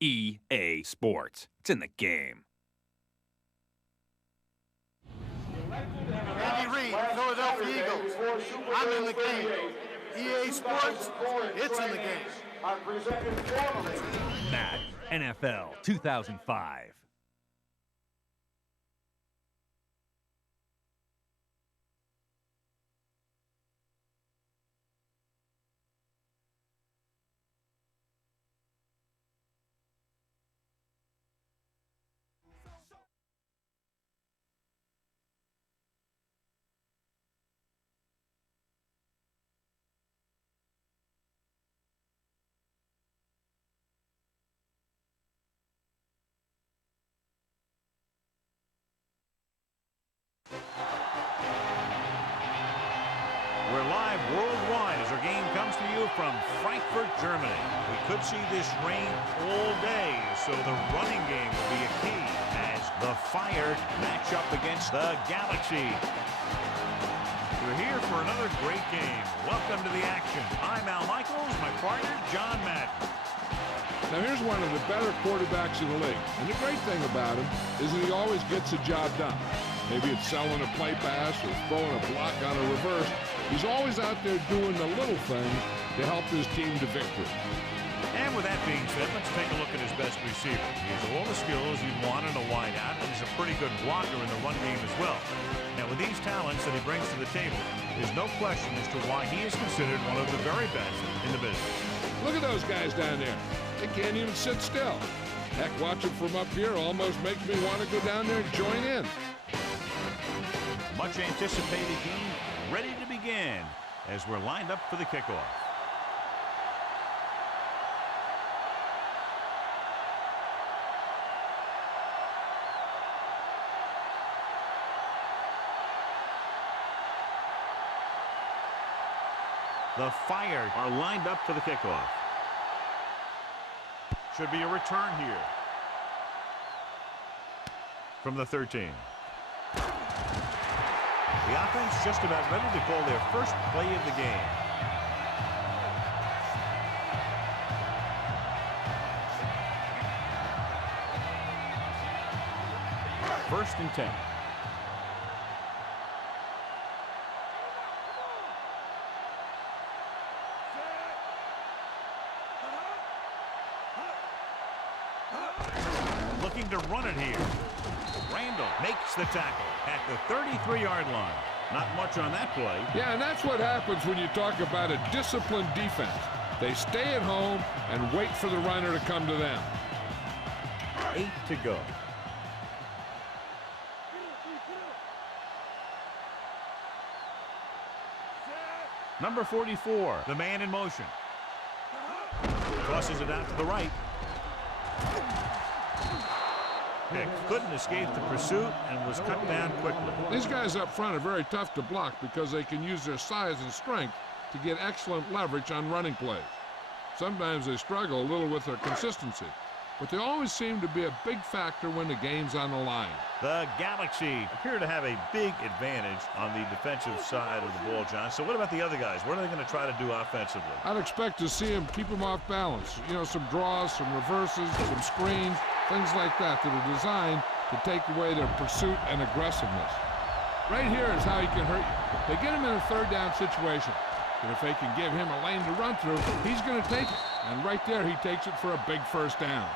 EA Sports. It's in the game. Andy Reid, Philadelphia Eagles. I'm in the game. EA Sports, it's in the game. Madden NFL 2005. We're live worldwide as our game comes to you from Frankfurt, Germany. We could see this rain all day, so the running game will be a key as the Fire match up against the Galaxy. We're here for another great game. Welcome to the action. I'm Al Michaels, my partner, John Madden. Now here's one of the better quarterbacks in the league. And the great thing about him is that he always gets the job done. Maybe it's selling a play pass or throwing a block on a reverse. He's always out there doing the little things to help his team to victory. And with that being said, let's take a look at his best receiver. He has all the skills you'd want in a wideout, and he's a pretty good blocker in the run game as well. Now, with these talents that he brings to the table, there's no question as to why he is considered one of the very best in the business. Look at those guys down there. They can't even sit still. Heck, watching from up here almost makes me want to go down there and join in. Much anticipated game ready to begin as we're lined up for the kickoff. The Fire are lined up for the kickoff. Should be a return here. From the 13. The offense just about ready to call their first play of the game. First and 10. Looking to run it here. Randall makes the tackle at the 33-yard line. Not much on that play. Yeah, and that's what happens when you talk about a disciplined defense. They stay at home and wait for the runner to come to them. 8 to go. Number 44, the man in motion. Tosses it out to the right. Pick couldn't escape the pursuit and was cut down quickly. These guys up front are very tough to block because they can use their size and strength to get excellent leverage on running plays. Sometimes they struggle a little with their consistency, but they always seem to be a big factor when the game's on the line. The Galaxy appear to have a big advantage on the defensive side of the ball, John. So what about the other guys? What are they going to try to do offensively? I'd expect to see them keep them off balance. You know, some draws, some reverses, some screens, things like that that are designed to take away their pursuit and aggressiveness. Right here is how he can hurt you. They get him in a third down situation. And if they can give him a lane to run through, he's going to take it. And right there, he takes it for a big first down.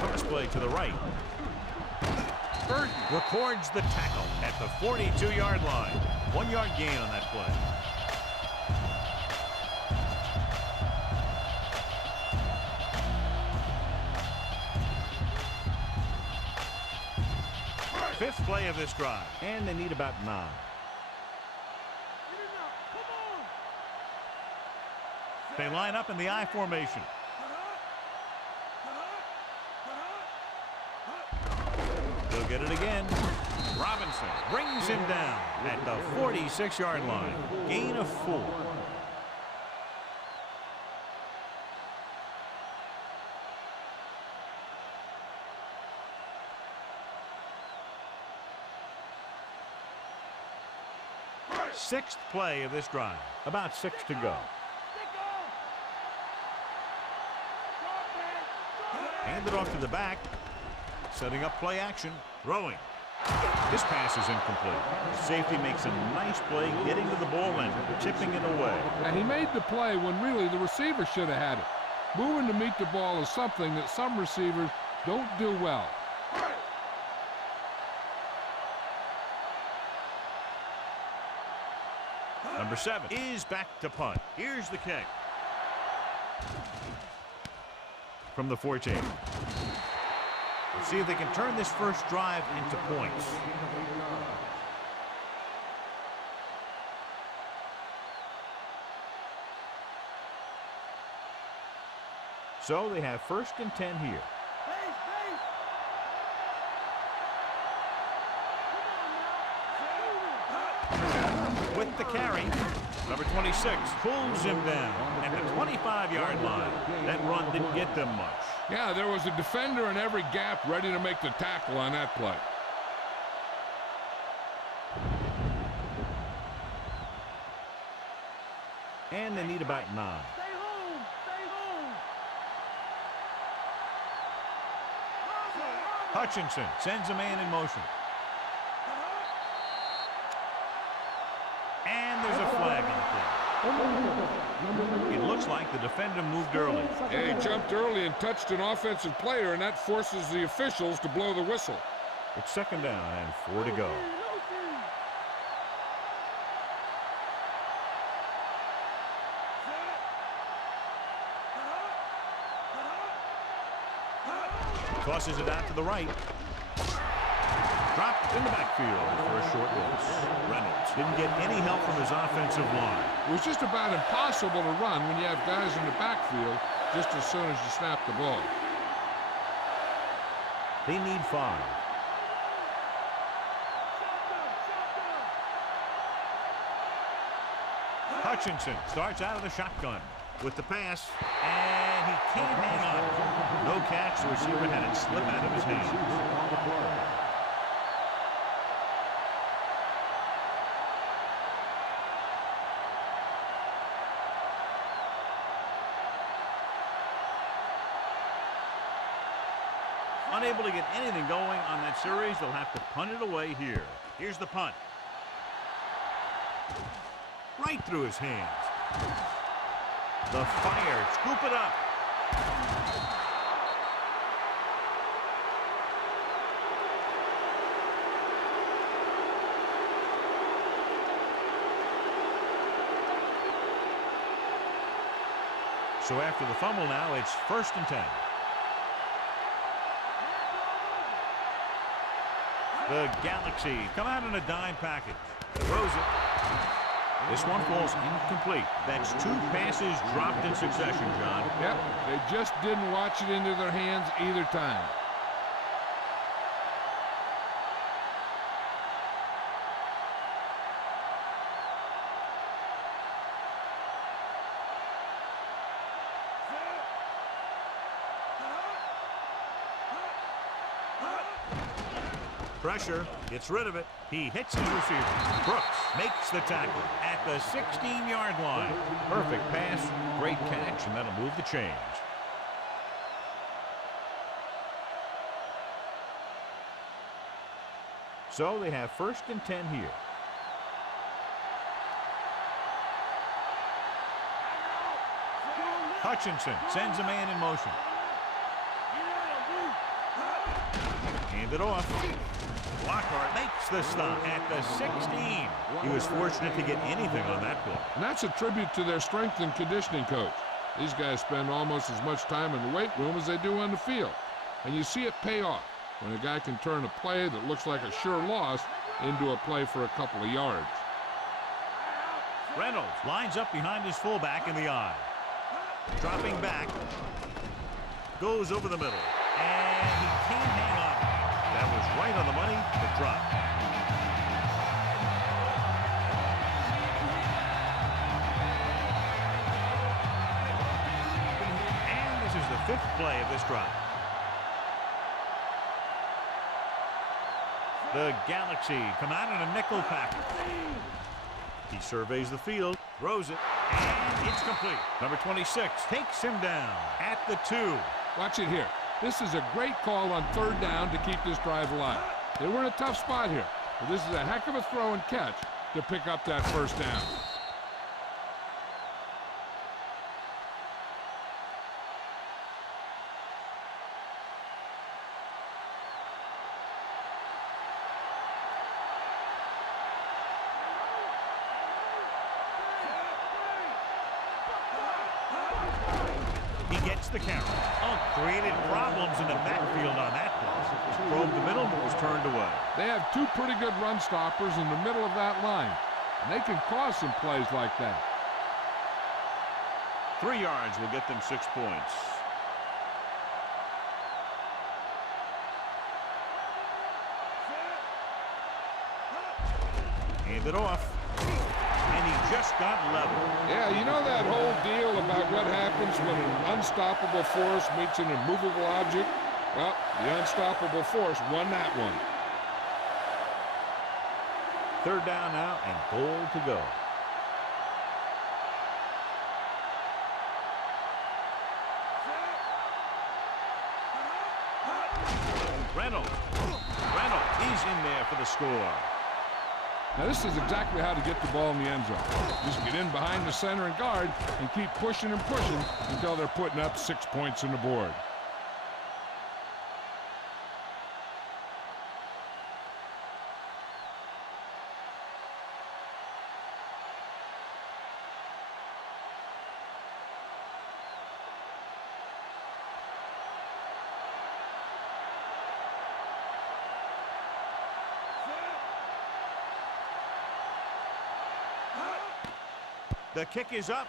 First play to the right. Burton records the tackle at the 42-yard line. 1-yard gain on that play. Fifth play of this drive, and they need about 9. They line up in the I formation. They'll get it again. Robinson brings him down at the 46-yard line. Gain of 4. Sixth play of this drive. About 6 to go. Hand it off to the back. Setting up play action. Throwing. This pass is incomplete. Safety makes a nice play getting to the ball and tipping it away. And he made the play when really the receiver should have had it. Moving to meet the ball is something that some receivers don't do well. Number 7 is back to punt. Here's the kick. From the 14. Let's see if they can turn this first drive into points. So they have 1st and 10 here. With the carry, number 26 pulls him down at the 25-yard line. That run didn't get them much. Yeah, there was a defender in every gap ready to make the tackle on that play. And they need about 9. Hutchinson sends a man in motion. And there's a flag on the play. It looks like the defender moved early. Yeah, he jumped early and touched an offensive player, and that forces the officials to blow the whistle. It's 2nd down and 4 to go. Tosses it out to the right. Dropped in the backfield for a short loss. Reynolds didn't get any help from his offensive line. It was just about impossible to run when you have guys in the backfield just as soon as you snap the ball. They need 5. Hutchinson starts out of the shotgun with the pass, and he can't hang on. No catch. The receiver had it slip out of his hands. Unable to get anything going on that series, they'll have to punt it away here. Here's the punt. Right through his hands. The Fire scoop it up. So after the fumble now, it's 1st and 10. The Galaxy come out in a dime package. Throws it. This one falls incomplete. That's 2 passes dropped in succession, John. Yep, they just didn't watch it into their hands either time. Pressure, gets rid of it. He hits his receiver. Brooks makes the tackle at the 16-yard line. Perfect pass, great catch, and that'll move the change. So they have 1st and 10 here. Hutchinson sends a man in motion. Hand it off. Lockhart makes the stop at the 16. He was fortunate to get anything on that play. And that's a tribute to their strength and conditioning coach. These guys spend almost as much time in the weight room as they do on the field. And you see it pay off when a guy can turn a play that looks like a sure loss into a play for a couple of yards. Reynolds lines up behind his fullback in the eye. Dropping back. Goes over the middle. And he can't hang on. That was right on the money, but dropped. And this is the 5th play of this drive. The Galaxy come out in a nickel package. He surveys the field, throws it, and it's complete. Number 26 takes him down at the 2. Watch it here. This is a great call on 3rd down to keep this drive alive. They were in a tough spot here, but this is a heck of a throw and catch to pick up that 1st down. The carry. Created problems in the backfield on that play. Probed the middle, but was turned away. They have 2 pretty good run stoppers in the middle of that line, and they can cause some plays like that. 3 yards will get them 6 points. Hand it off. And he just got level. Yeah, you know that whole deal about what happens when an unstoppable force meets an immovable object? Well, the unstoppable force won that one. 3rd down now and goal to go. Reynolds is in there for the score. Now, this is exactly how to get the ball in the end zone. Just get in behind the center and guard and keep pushing and pushing until they're putting up 6 points on the board. The kick is up,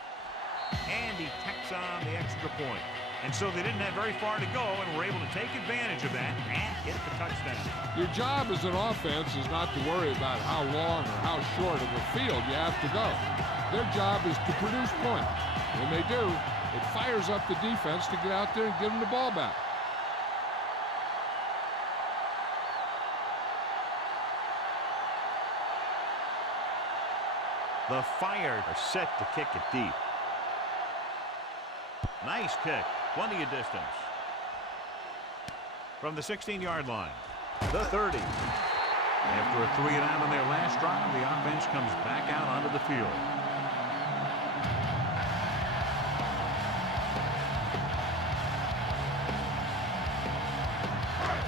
and he tacks on the extra point. And so they didn't have very far to go and were able to take advantage of that and get the touchdown. Your job as an offense is not to worry about how long or how short of a field you have to go. Their job is to produce points. When they do, it fires up the defense to get out there and give them the ball back. The Fire are set to kick it deep. Nice kick. Plenty of distance. From the 16-yard line. The 30. After a 3-and-out on their last drive, the offense comes back out onto the field.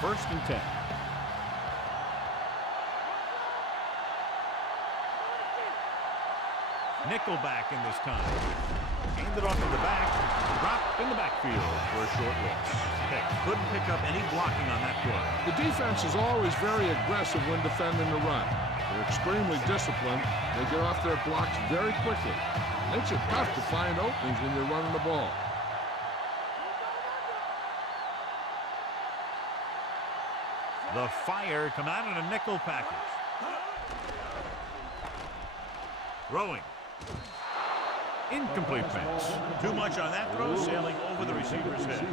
First and 10. Nickelback in this time. Handed off to the back. Dropped in the backfield for a short loss. Couldn't pick up any blocking on that play. The defense is always very aggressive when defending the run. They're extremely disciplined. They get off their blocks very quickly. Makes it tough to find openings when you're running the ball. The Fire come out in a nickel package. Throwing. Incomplete pass. Too much on that throw, sailing over the receiver's head.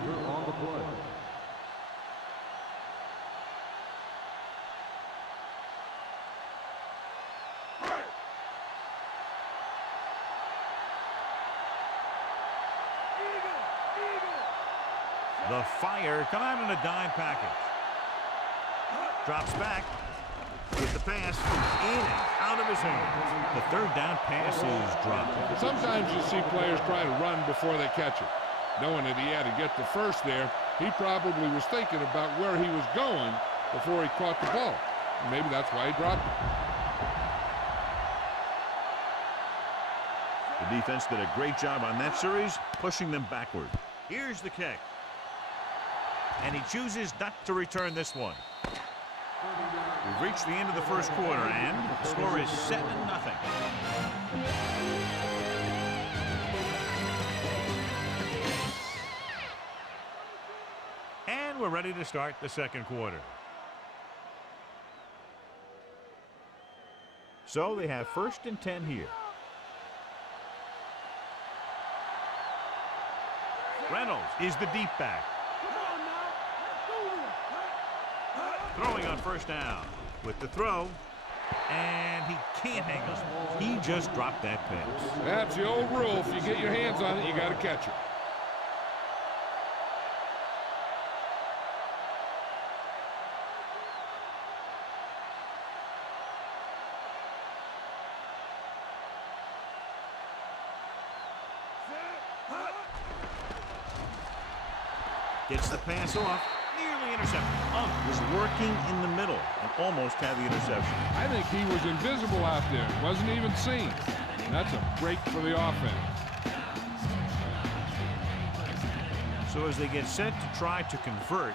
The Fire come out in a dime package. Drops back. With the pass in and out of his hands. The 3rd down pass is dropped. Sometimes you see players try to run before they catch it. Knowing that he had to get the first there, he probably was thinking about where he was going before he caught the ball. And maybe that's why he dropped it. The defense did a great job on that series, pushing them backward. Here's the kick. And he chooses not to return this one. We've reached the end of the first quarter, and the score is 7-0. And we're ready to start the second quarter. So they have 1st and 10 here. Reynolds is the deep back. Throwing on 1st down. With the throw, And he can't hang on. He just dropped that pass. That's the old rule. If you get your hands on it, you got to catch it. Gets the pass off. Nearly intercepted. Was working in the middle and almost had the interception. I think he was invisible out there. Wasn't even seen. That's a break for the offense. So as they get set to try to convert,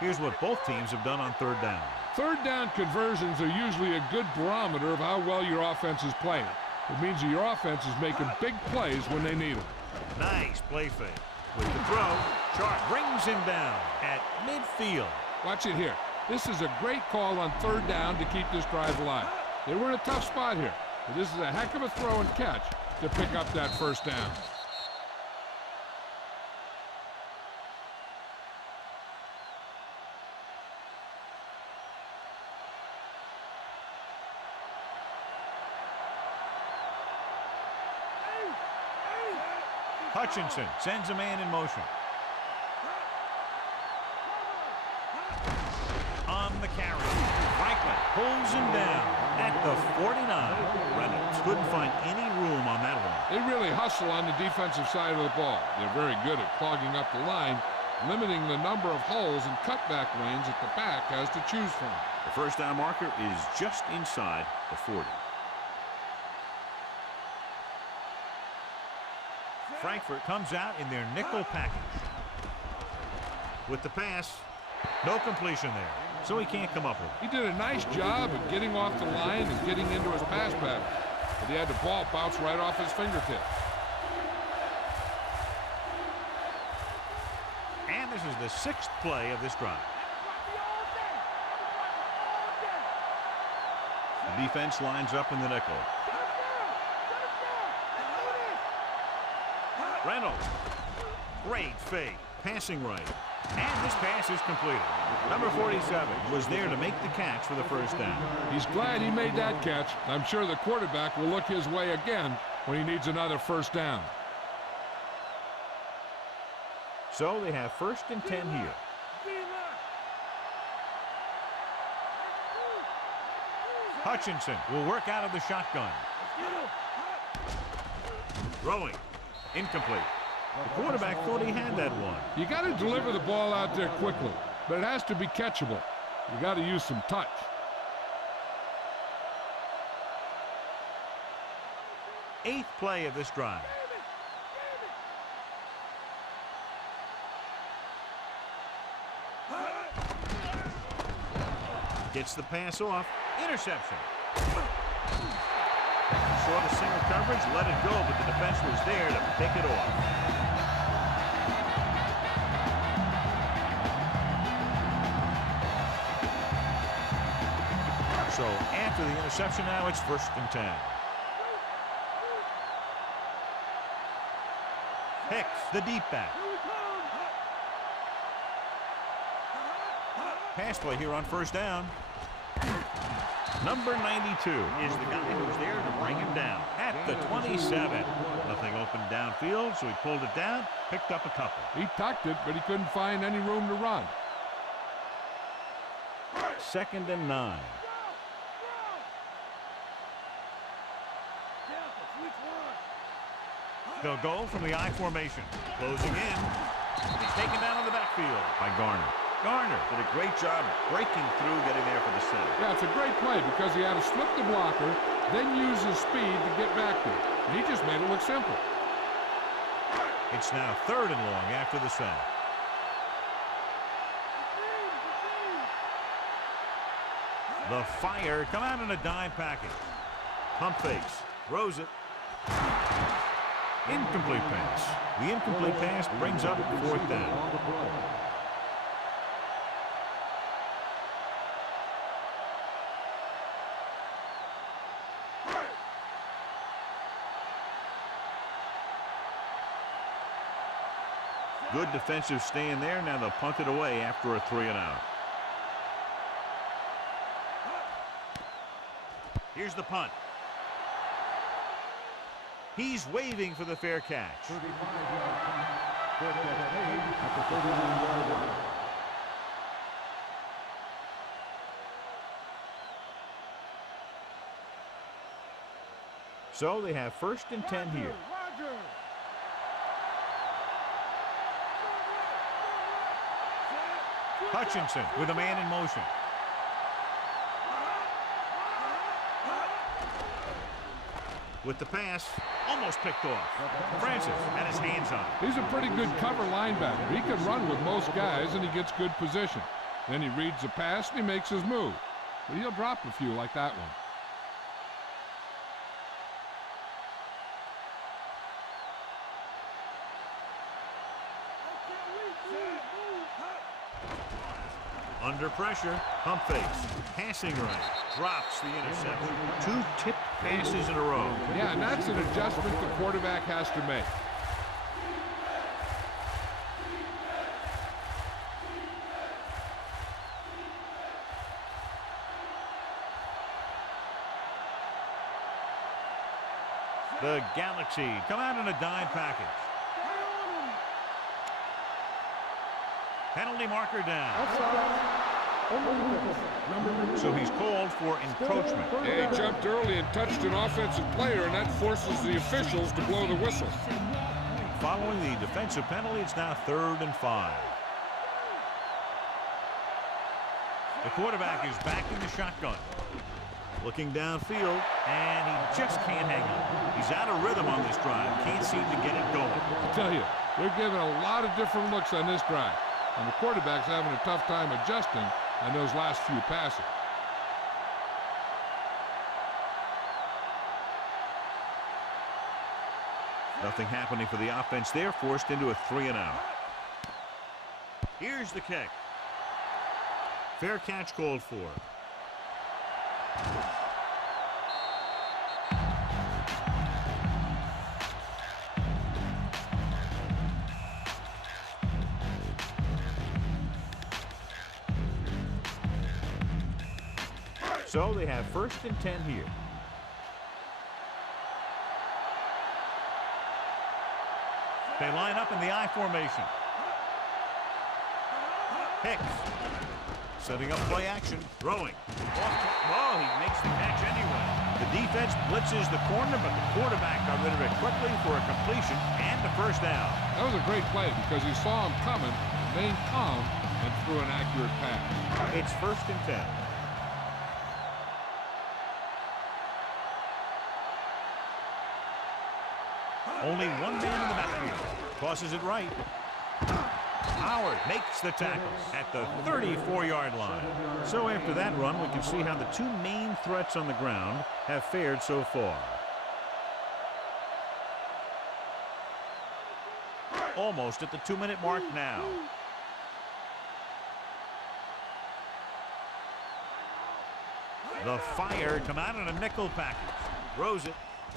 here's what both teams have done on third down. Third down conversions are usually a good barometer of how well your offense is playing. It means that your offense is making big plays when they need them. Nice play fake. With the throw, Sharp brings him down at midfield. Watch it here. This is a great call on third down to keep this drive alive. They were in a tough spot here, but this is a heck of a throw and catch to pick up that first down. Hutchinson sends a man in motion. On the carry, Franklin pulls him down at the 49. Reynolds couldn't find any room on that one. They really hustle on the defensive side of the ball. They're very good at clogging up the line, limiting the number of holes and cutback lanes that the back has to choose from. The first down marker is just inside the 40. Frankfurt comes out in their nickel package. With the pass, no completion there, so he can't come up with it. He did a nice job of getting off the line and getting into his pass pattern, but he had the ball bounce right off his fingertips. And this is the sixth play of this drive. The defense lines up in the nickel. Reynolds, great fake, passing right, and this pass is completed. Number 47 was there to make the catch for the first down. He's glad he made that catch. I'm sure the quarterback will look his way again when he needs another first down. So they have first and 10 here. Hutchinson will work out of the shotgun. Throwing. Incomplete. The quarterback thought he had that one. You got to deliver the ball out there quickly, but it has to be catchable. You got to use some touch. Eighth play of this drive. Gets the pass off. Interception. Saw the single coverage, let it go, but the defense was there to pick it off. So after the interception now, it's first and 10. Hicks, the deep back. Pass play here on first down. Number 92 is the guy who's there to bring him down at the 27. Nothing open downfield, so he pulled it down, picked up a couple. He tucked it, but he couldn't find any room to run. Second and 9. They'll go from the I formation. Closing in. He's taken down on the backfield by Garner. Garner did a great job breaking through, getting there for the center. Yeah, it's a great play because he had to slip the blocker, then use his speed to get back there. And he just made it look simple. It's now third and long after the sack. The Fire come out in a dime package. Pump fakes. Throws it. Incomplete pass. The incomplete pass brings up fourth down. Good defensive stand there. Now they'll punt it away after a 3 and out. Here's the punt. He's waving for the fair catch. 35-yard punt. Budcat made at the 39-yard line. So they have 1st and 10 here. Hutchinson with a man in motion. With the pass, almost picked off. Francis had his hands on it. He's a pretty good cover linebacker. He can run with most guys, and he gets good position. Then he reads the pass, and he makes his move. But he'll drop a few like that one. Under pressure, pump fakes, passing right, drops the interception. 2 tipped passes in a row. Yeah, and that's an adjustment the quarterback has to make. The Galaxy come out in a dime package. Penalty marker down. So he's called for encroachment. Yeah, he jumped early and touched an offensive player, and that forces the officials to blow the whistle. Following the defensive penalty, it's now 3rd and 5. The quarterback is back in the shotgun. Looking downfield, and he just can't hang on. He's out of rhythm on this drive. Can't seem to get it going. I tell you, they're giving a lot of different looks on this drive. And the quarterback's having a tough time adjusting on those last few passes. Nothing happening for the offense there, forced into a 3-and-out. Here's the kick. Fair catch called for. So they have 1st and 10 here. They line up in the I formation. Hicks setting up play action, throwing. Oh, he makes the catch anyway. The defense blitzes the corner, but the quarterback got rid of it quickly for a completion and a 1st down. That was a great play because he saw him coming, remained calm, and threw an accurate pass. It's 1st and 10. Only one man in the backfield. Tosses it right. Howard makes the tackle at the 34-yard line. So after that run, we can see how the 2 main threats on the ground have fared so far. Almost at the 2-minute mark now. The Fire come out in a nickel package. Throws it.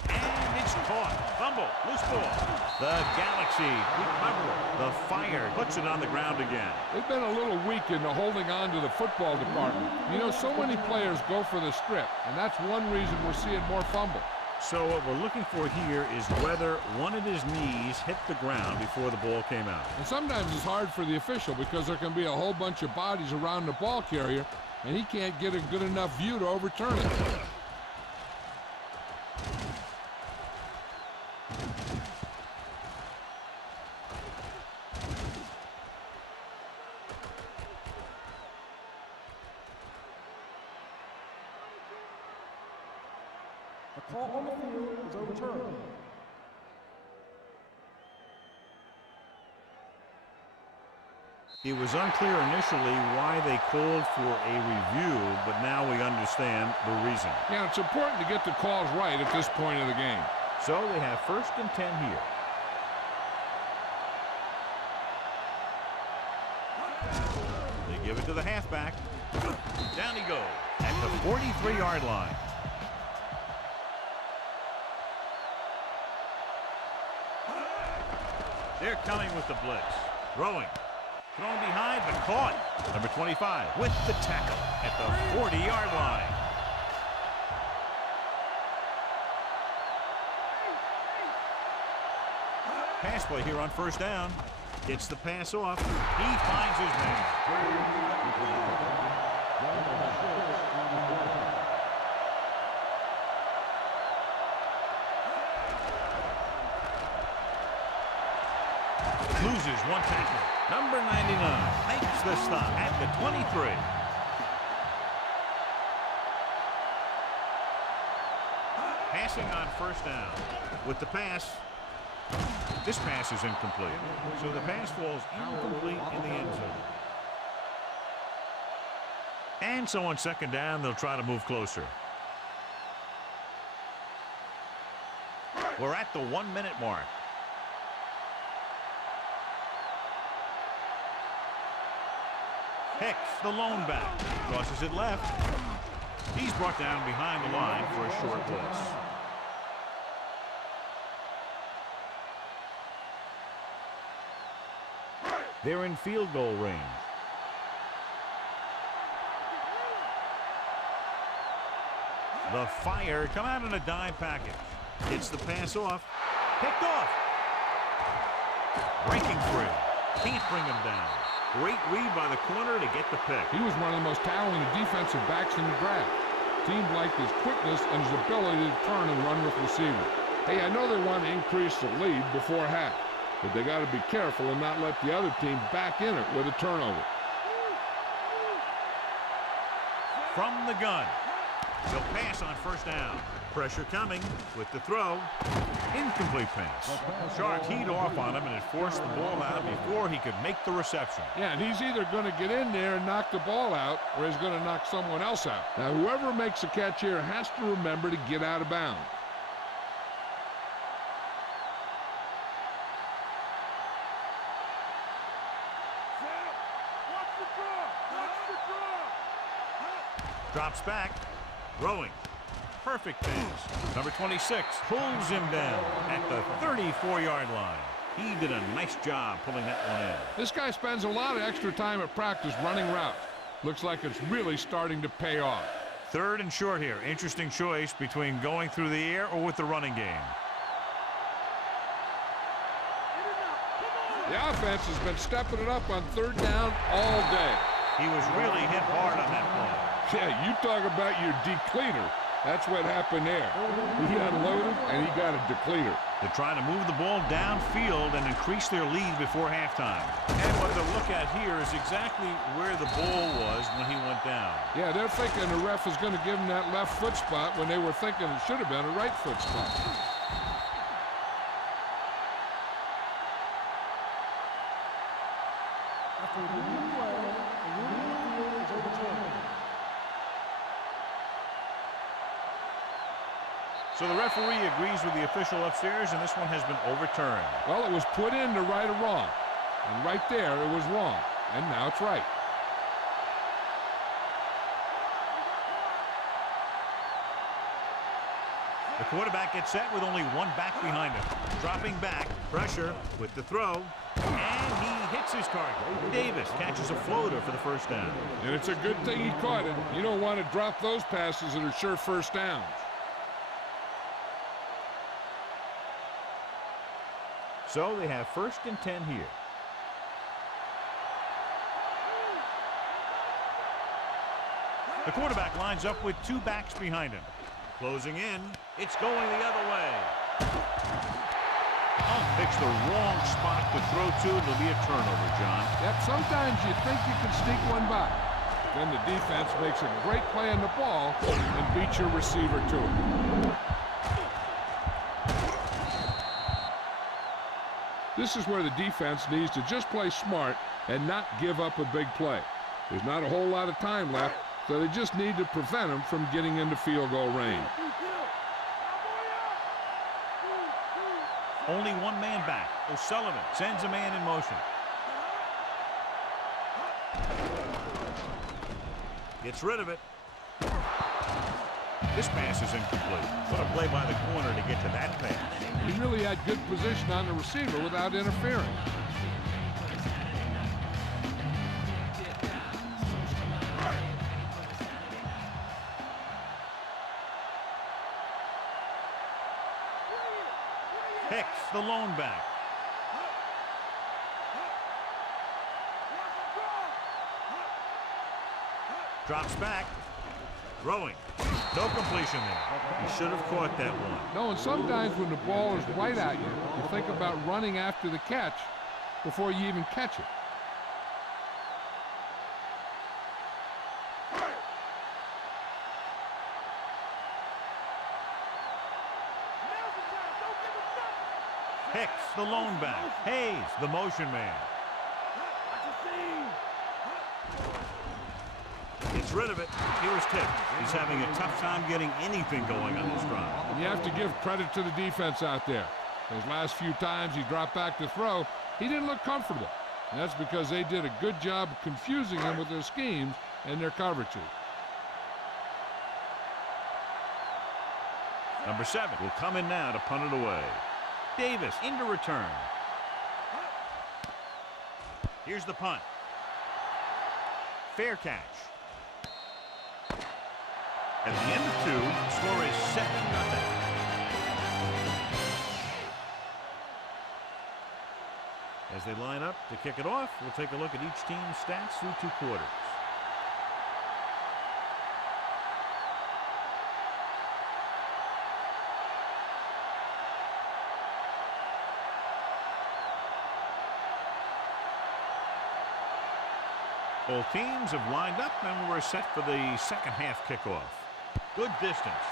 And it's caught. Fumble. Loose ball. The Galaxy recover. The Fire puts it on the ground again. They've been a little weak in the holding on to the football department. You know, so many players go for the strip, and that's one reason we're seeing more fumble. So what we're looking for here is whether one of his knees hit the ground before the ball came out. And sometimes it's hard for the official because there can be a whole bunch of bodies around the ball carrier, and he can't get a good enough view to overturn it. The call on the field is overturned. It was unclear initially why they called for a review, but now we understand the reason. Yeah, it's important to get the calls right at this point of the game. So they have 1st and 10 here. They give it to the halfback. Down he goes at the 43-yard line. They're coming with the blitz. Throwing. Thrown behind, but caught. Number 25 with the tackle at the 40-yard line. Pass play here on first down. Gets the pass off. He finds his man. Loses one tackle. Number 99 makes the stop at the 23. Passing on first down. With the pass. This pass is incomplete. So the pass falls incomplete in the end zone. And so on second down, they'll try to move closer. We're at the 1 minute mark. Hicks, the lone back, crosses it left. He's brought down behind the line for a short blitz. They're in field goal range. The Fire come out in a dime package. Gets the pass off. Picked off. Breaking free. Can't bring him down. Great read by the corner to get the pick. He was one of the most talented defensive backs in the draft. Teams liked his quickness and his ability to turn and run with receivers. Hey, I know they want to increase the lead before half, but they got to be careful and not let the other team back in it with a turnover. From the gun. He'll pass on first down. Pressure coming with the throw. Incomplete pass. Shark teed off on him and had forced the ball out before he could make the reception. Yeah, and he's either going to get in there and knock the ball out, or he's going to knock someone else out. Now, whoever makes a catch here has to remember to get out of bounds. Drops back. Throwing. Perfect pass. Number 26 pulls him down at the 34-yard line. He did a nice job pulling that one in. This guy spends a lot of extra time at practice running routes. Looks like it's really starting to pay off. Third and short here. Interesting choice between going through the air or with the running game. The offense has been stepping it up on third down all day. He was really hit hard on that play. Yeah, you talk about your depleter. That's what happened there. He unloaded, and he got a depleter. They're trying to move the ball downfield and increase their lead before halftime. And what they'll look at here is exactly where the ball was when he went down. Yeah, they're thinking the ref is going to give him that left foot spot when they were thinking it should have been a right foot spot. So the referee agrees with the official upstairs, and this one has been overturned. Well, it was put in to right or wrong. And right there, it was wrong. And now it's right. The quarterback gets set with only one back behind him. Dropping back, pressure with the throw, and he hits his target. Davis catches a floater for the first down. And it's a good thing he caught it. You don't want to drop those passes that are sure first downs. So they have 1st and 10 here. The quarterback lines up with two backs behind him. Closing in. It's going the other way. Picks the wrong spot to throw to, and it'll be a turnover, John. Yep, sometimes you think you can sneak one by. Then the defense makes a great play on the ball and beats your receiver to it. This is where the defense needs to just play smart and not give up a big play. There's not a whole lot of time left, so they just need to prevent them from getting into field goal range. Only one man back. O'Sullivan sends a man in motion. Gets rid of it. This pass is incomplete. What a play by the corner to get to that pass. He really had good position on the receiver without interfering. Hicks, the lone back. Drops back. Throwing. No completion there. He should have caught that one. No, and sometimes when the ball is right at you, you think about running after the catch before you even catch it. Hicks, the lone back. Hayes, the motion man. Gets rid of it. Here's Tip. He's having a tough time getting anything going on this drive. And you have to give credit to the defense out there. Those last few times he dropped back to throw, he didn't look comfortable. And that's because they did a good job of confusing him with their schemes and their coverages. Number 7 will come in now to punt it away. Davis into return. Here's the punt. Fair catch. At the end of 2, the score is 7-0. As they line up to kick it off, we'll take a look at each team's stats through 2 quarters. Both teams have lined up and we're set for the second half kickoff. Good distance.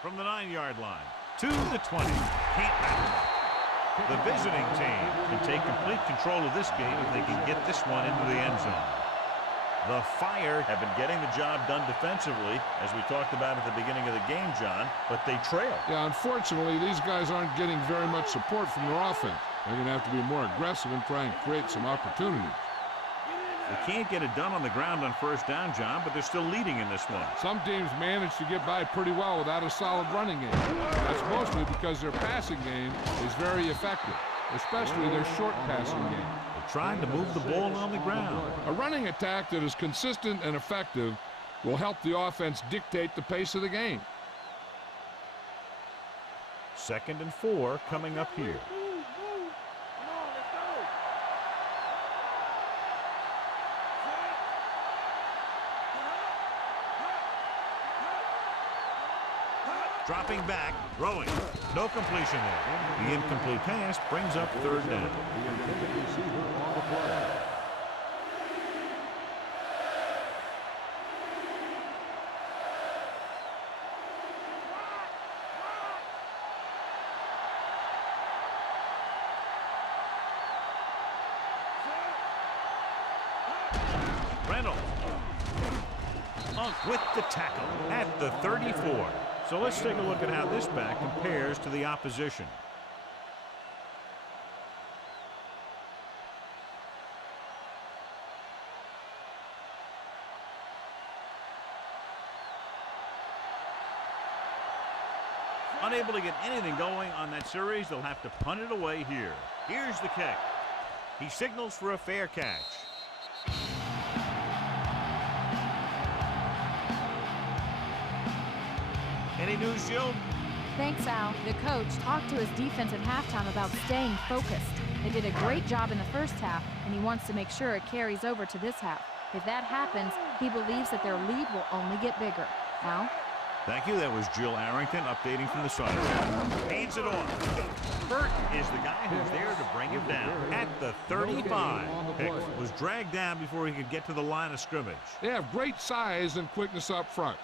From the 9-yard line to the 20. Can't wrap him up. The visiting team can take complete control of this game if they can get this one into the end zone. The Fire have been getting the job done defensively, as we talked about at the beginning of the game, John, but they trail. Yeah, unfortunately, these guys aren't getting very much support from their offense. They're going to have to be more aggressive and try and create some opportunities. They can't get it done on the ground on first down, John, but they're still leading in this one. Some teams manage to get by pretty well without a solid running game. That's mostly because their passing game is very effective, especially their short passing game. They're trying to move the ball on the ground. A running attack that is consistent and effective will help the offense dictate the pace of the game. 2nd and 4 coming up here. Dropping back, throwing. No completion there. The incomplete pass brings up 3rd down. Reynolds. With the tackle at the 34. So let's take a look at how this back compares to the opposition. Unable to get anything going on that series, they'll have to punt it away here. Here's the kick. He signals for a fair catch. Any news, Jill? Thanks, Al. The coach talked to his defense at halftime about staying focused. They did a great job in the first half, and he wants to make sure it carries over to this half. If that happens, he believes that their lead will only get bigger. Al? Thank you. That was Jill Arrington updating from the sideline. Hands it off. Burton is the guy who's there to bring him down at the 35. Hicks was dragged down before he could get to the line of scrimmage. They have great size and quickness up front.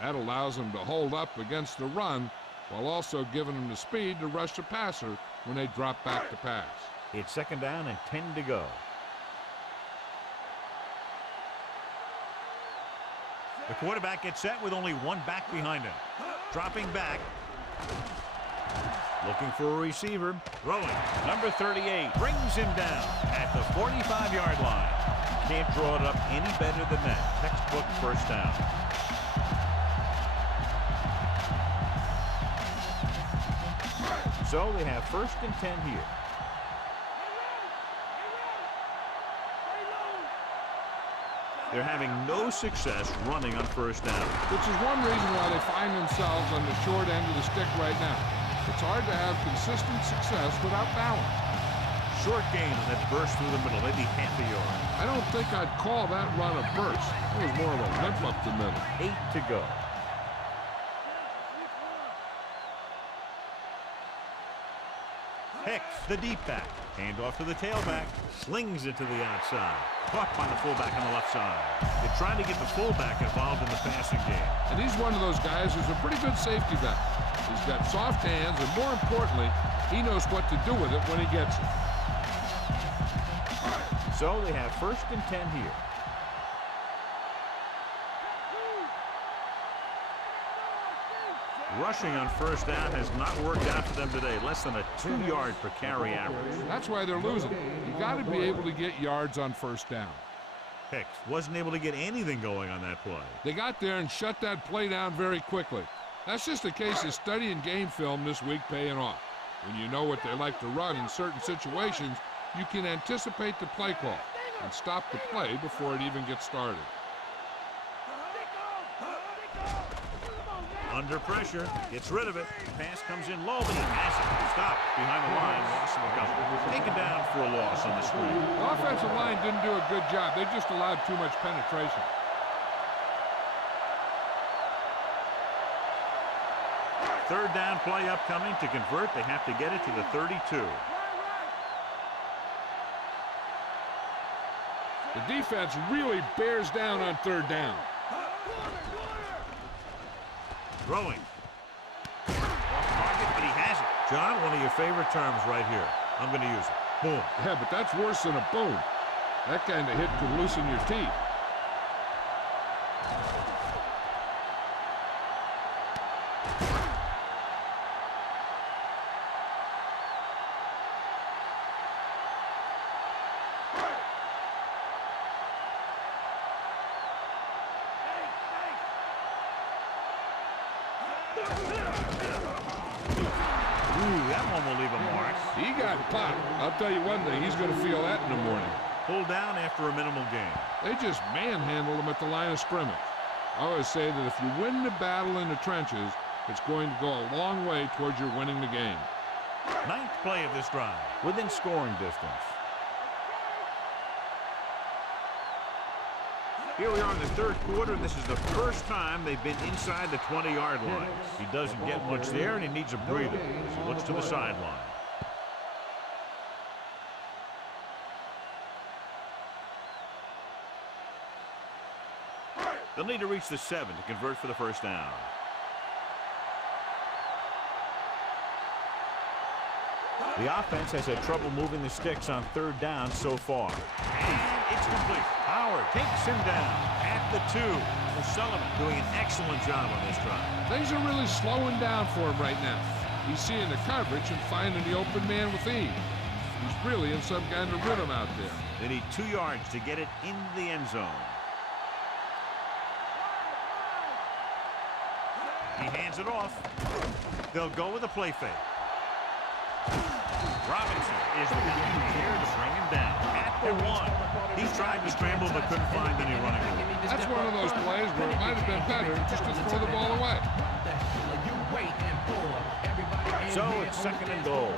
That allows them to hold up against the run while also giving them the speed to rush the passer when they drop back to pass. It's 2nd down and 10 to go. The quarterback gets set with only one back behind him. Dropping back. Looking for a receiver. Throwing. Number 38 brings him down at the 45-yard line. Can't draw it up any better than that. Textbook first down. So they have 1st and 10 here. They're having no success running on first down. Which is one reason why they find themselves on the short end of the stick right now. It's hard to have consistent success without balance. Short gain on that burst through the middle, maybe half a yard. I don't think I'd call that run a burst. It was more of a limp up the middle. 8 to go. Hicks, the deep back. Hand off to the tailback. Slings it to the outside. Caught by the fullback on the left side. They're trying to get the fullback involved in the passing game. And he's one of those guys who's a pretty good safety back. He's got soft hands, and more importantly, he knows what to do with it when he gets it. So they have 1st and 10 here. Rushing on 1st down has not worked out for them today. Less than a 2-yard per carry average. That's why they're losing. You got to be able to get yards on 1st down. Hicks wasn't able to get anything going on that play. They got there and shut that play down very quickly. That's just a case of studying game film this week paying off. When you know what they like to run in certain situations, you can anticipate the play call and stop the play before it even gets started. Under pressure, gets rid of it. Pass comes in low, but he has it. Stop behind the line, loss of a couple. Taken down for a loss on the screen. The offensive line didn't do a good job. They just allowed too much penetration. Third down play upcoming. To convert, they have to get it to the 32. The defense really bears down on 3rd down. Throwing. Off target, but he has it. John, one of your favorite terms right here. I'm going to use it. Boom. Yeah, but that's worse than a boom. That kind of hit could loosen your teeth. That one will leave a mark. He got popped. I'll tell you one thing, he's going to feel that in the morning. Pulled down after a minimal gain. They just manhandled him at the line of scrimmage. I always say that if you win the battle in the trenches, it's going to go a long way towards your winning the game. 9th play of this drive, within scoring distance. Here we are in the 3rd quarter, and this is the first time they've been inside the 20-yard line. He doesn't get much there, and he needs a breather. So he looks to the sideline. They'll need to reach the 7 to convert for the 1st down. The offense has had trouble moving the sticks on 3rd down so far. And it's complete. Howard takes him down at the 2. O'Sullivan doing an excellent job on this drive. Things are really slowing down for him right now. He's seeing the coverage and finding the open man with ease. He's really in some kind of rhythm out there. They need 2 yards to get it in the end zone. He hands it off. They'll go with a play fake. Robinson is the guy here to bring him down at the 1. He's tried to scramble but couldn't find any running room. That's one of those plays where it might have been better just to throw the ball away. So it's 2nd and goal.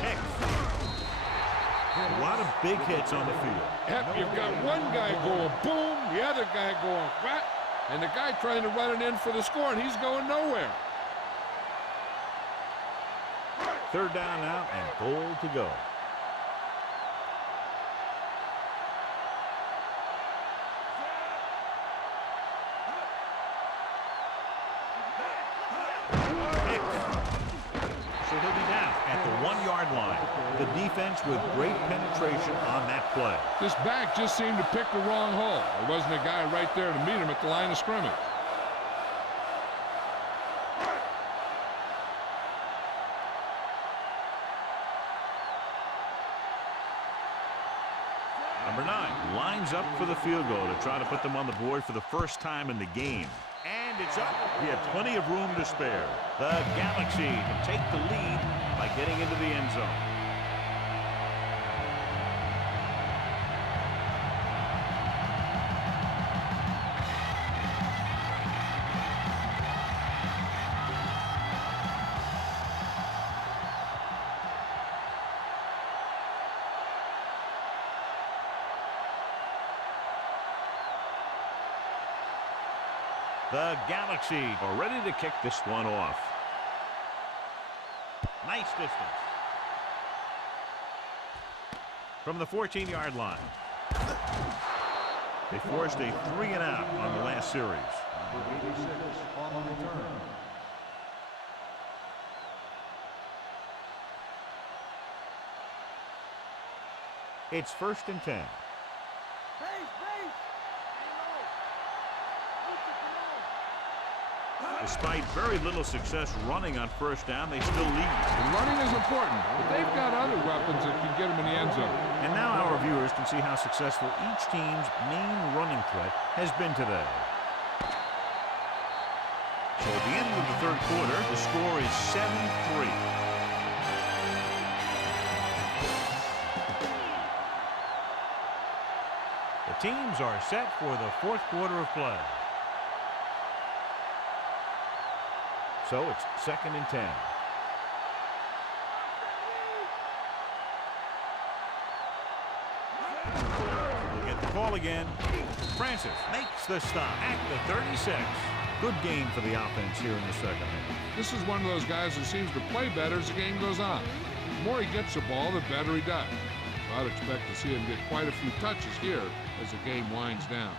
Hicks. A lot of big hits on the field. Yep, you've got one guy going boom, the other guy going whack, and the guy trying to run it in for the score, and he's going nowhere. 3rd down now and goal to go. So he'll be down at the 1-yard line. The defense with great penetration on that play. This back just seemed to pick the wrong hole. There wasn't a guy right there to meet him at the line of scrimmage. Number 9 lines up for the field goal to try to put them on the board for the first time in the game. And it's up. He had plenty of room to spare. The Galaxy can take the lead by getting into the end zone. The Galaxy are ready to kick this one off. Nice distance. From the 14-yard line. They forced a 3-and-out on the last series. Number 86 on the return. It's 1st and 10. Despite very little success running on 1st down, they still lead. The running is important, but they've got other weapons that can get them in the end zone. And now our viewers can see how successful each team's main running threat has been today. So at the end of the 3rd quarter, the score is 7-3. The teams are set for the 4th quarter of play. So it's 2nd and 10. We'll get the call again. Francis makes the stop at the 36. Good game for the offense here in the 2nd half. This is one of those guys that seems to play better as the game goes on. The more he gets the ball, the better he does. So I'd expect to see him get quite a few touches here as the game winds down.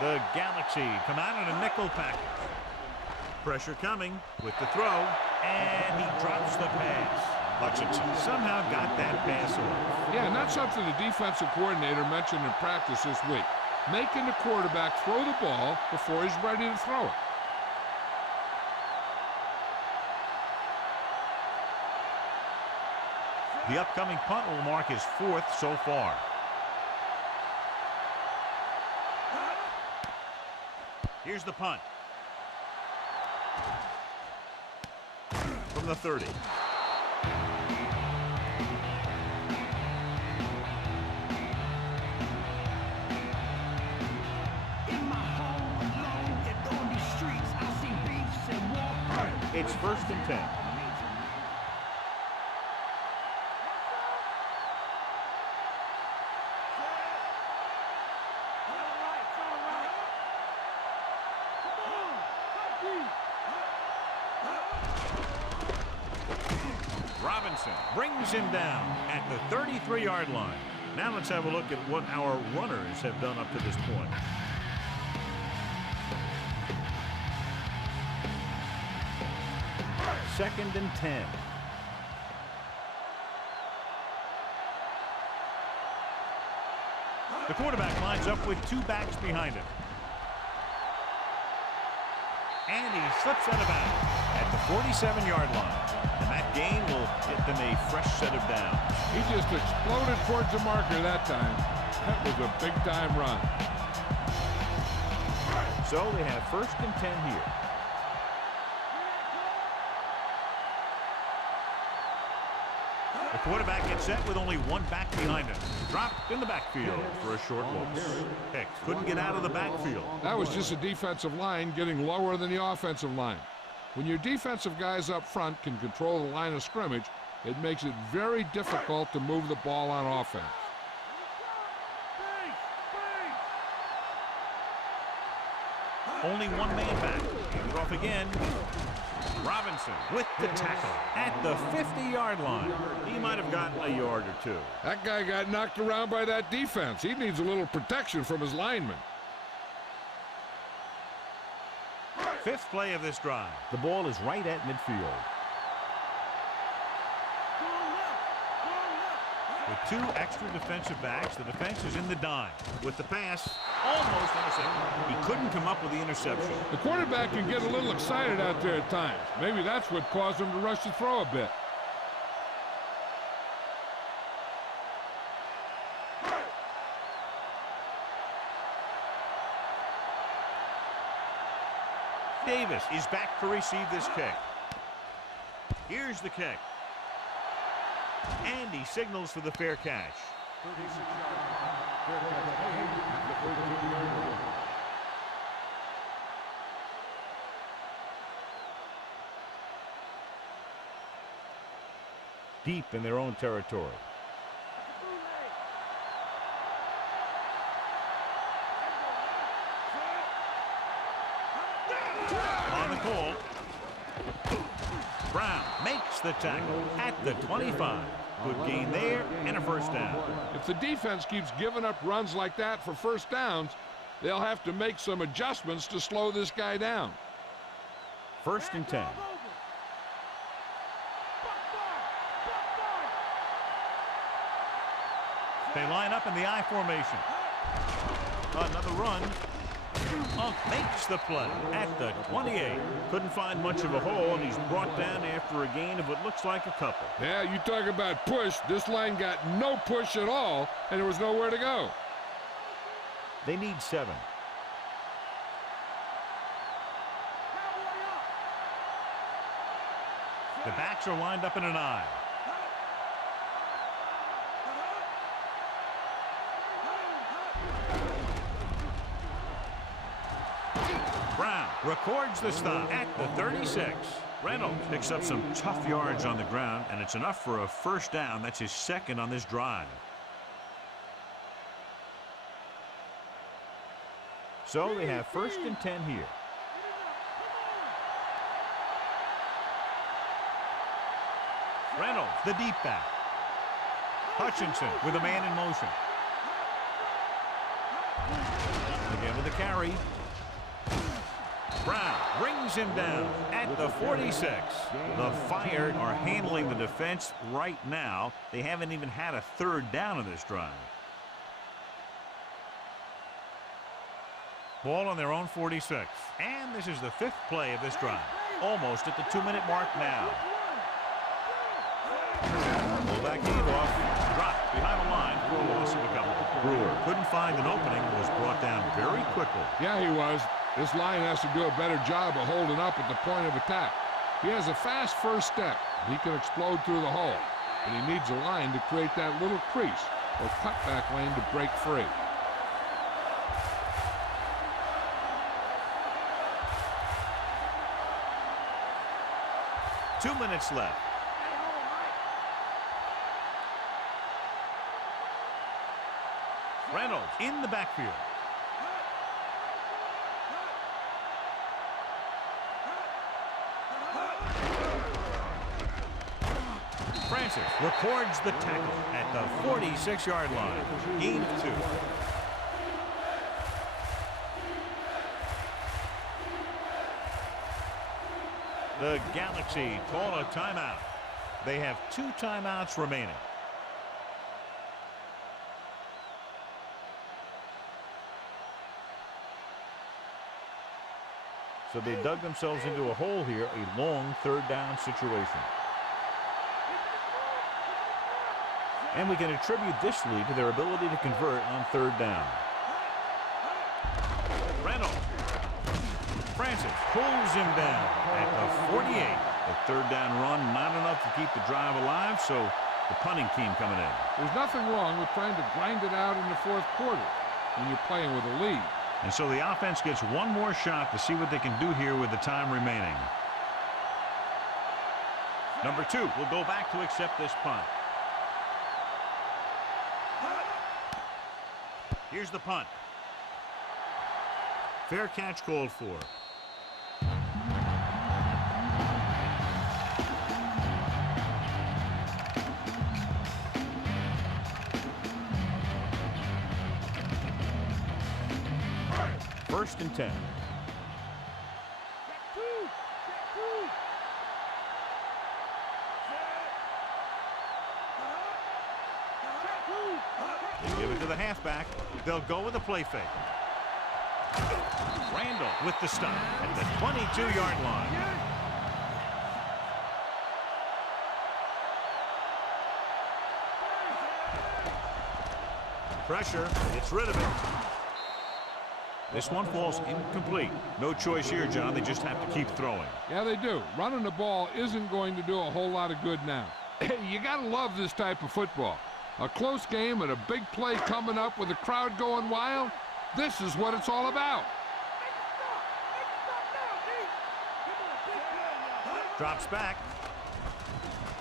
The Galaxy come out in a nickel package. Pressure coming with the throw, and he drops the pass. Hutchinson somehow got that pass off. Yeah, and that's something the defensive coordinator mentioned in practice this week. Making the quarterback throw the ball before he's ready to throw it. The upcoming punt will mark his 4th so far. Here's the punt. From the 30. It's 1st and 10. Robinson brings him down at the 33-yard line. Now let's have a look at what our runners have done up to this point. Second and 10. The quarterback lines up with 2 backs behind him. And he slips out of bounds at the 47-yard line. And that gain will get them a fresh set of downs. He just exploded towards the marker that time. That was a big-time run. So they have 1st and 10 here. The quarterback gets set with only 1 back behind him. Dropped in the backfield for a short loss. Hicks couldn't get out of the backfield. That was just a defensive line getting lower than the offensive line. When your defensive guys up front can control the line of scrimmage, it makes it very difficult to move the ball on offense. Only 1 man back. Hand it off again. Robinson with the tackle at the 50-yard line. He might have gotten a yard or 2. That guy got knocked around by that defense. He needs a little protection from his linemen. 5th play of this drive. The ball is right at midfield. With 2 extra defensive backs, the defense is in the dime. With the pass, almost intercepted. He couldn't come up with the interception. The quarterback can get a little excited out there at times. Maybe that's what caused him to rush the throw a bit. Davis is back to receive this kick. Here's the kick. And he signals for the fair catch. 36 yards. Fair catch made at the 32-yard line. Deep in their own territory. On the call. Brown makes the tackle at the 25. Good gain there and a first down. If the defense keeps giving up runs like that for first downs, they'll have to make some adjustments to slow this guy down. 1st and 10. They line up in the I formation. Another run. Monk makes the play at the 28. Couldn't find much of a hole, and he's brought down after a gain of what looks like a couple. Yeah, you talk about push. This line got no push at all, and there was nowhere to go. They need 7. The backs are lined up in an I. Brown records the stop at the 36. Reynolds picks up some tough yards on the ground, and it's enough for a first down. That's his 2nd on this drive. So they have 1st and 10 here. Reynolds, the deep back. Hutchinson with a man in motion. Again with the carry. Brown brings him down at the 46. The Fire are handling the defense right now. They haven't even had a 3rd down in this drive. Ball on their own 46. And this is the 5th play of this drive. Almost at the 2-minute mark now. Pull that handoff. Dropped behind the line for a loss of a couple. Brewer couldn't find an opening. Was brought down very quickly. Yeah, he was. This line has to do a better job of holding up at the point of attack. He has a fast first step. He can explode through the hole. But he needs a line to create that little crease or cutback lane to break free. Two minutes left. Reynolds in the backfield. Francis records the tackle at the 46-yard line. Gain of 2. The Galaxy call a timeout. They have 2 timeouts remaining. So they dug themselves into a hole here, a long 3rd down situation. And we can attribute this lead to their ability to convert on 3rd down. Reynolds. Francis pulls him down at the 48. The 3rd down run, not enough to keep the drive alive, so the punting team coming in. There's nothing wrong with trying to grind it out in the 4th quarter when you're playing with a lead. And so the offense gets one more shot to see what they can do here with the time remaining. Number 2 will go back to accept this punt. Here's the punt. Fair catch called for. First and 10. They give it to the halfback. They'll go with a play fake. Randall with the stop at the 22-yard line. Pressure. Gets rid of it. This one falls incomplete. No choice here, John. They just have to keep throwing. Yeah, they do. Running the ball isn't going to do a whole lot of good now. You got to love this type of football. A close game and a big play coming up with the crowd going wild. This is what it's all about. Drops back.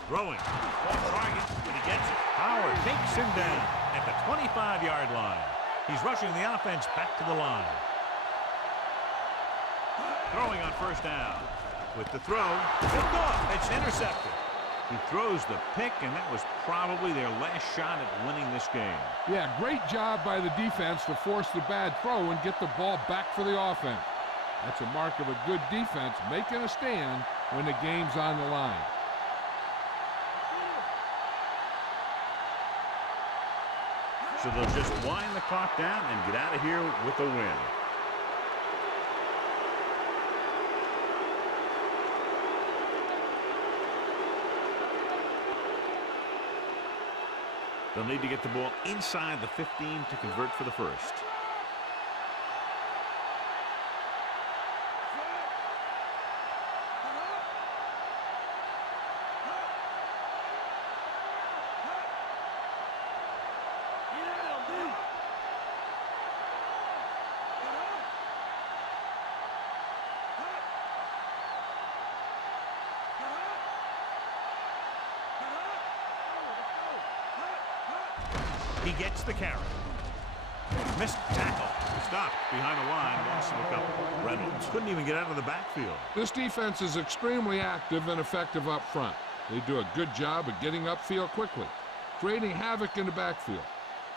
Throwing. Target, and he gets it. Howard takes him down at the 25-yard line. He's rushing the offense back to the line. Throwing on first down. With the throw, picked off. It's intercepted. He throws the pick, and that was probably their last shot at winning this game. Yeah, great job by the defense to force the bad throw and get the ball back for the offense. That's a mark of a good defense making a stand when the game's on the line. So they'll just wind the clock down and get out of here with a win. They'll need to get the ball inside the 15 to convert for the first. He gets the carry. Missed tackle. Stopped behind the line. Loss of a couple. Reynolds couldn't even get out of the backfield. This defense is extremely active and effective up front. They do a good job of getting upfield quickly, creating havoc in the backfield.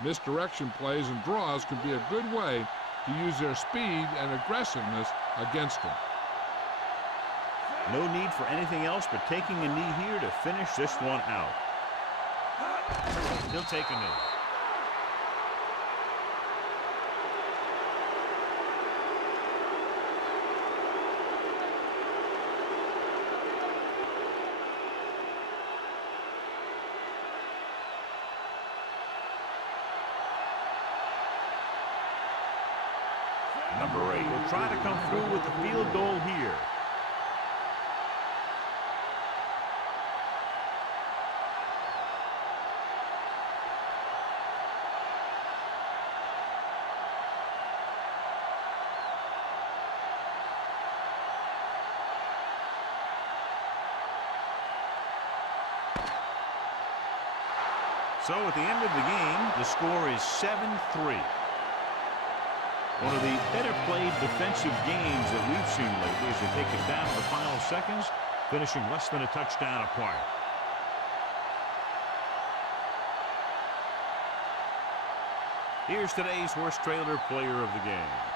Misdirection plays and draws can be a good way to use their speed and aggressiveness against them. No need for anything else but taking a knee here to finish this one out. He'll take a knee. Number 8 will try to come through with the field goal here. So at the end of the game, the score is 7-3. One of the better played defensive games that we've seen lately as they take it down to the final seconds, finishing less than a touchdown apart. Here's today's horse trailer player of the game.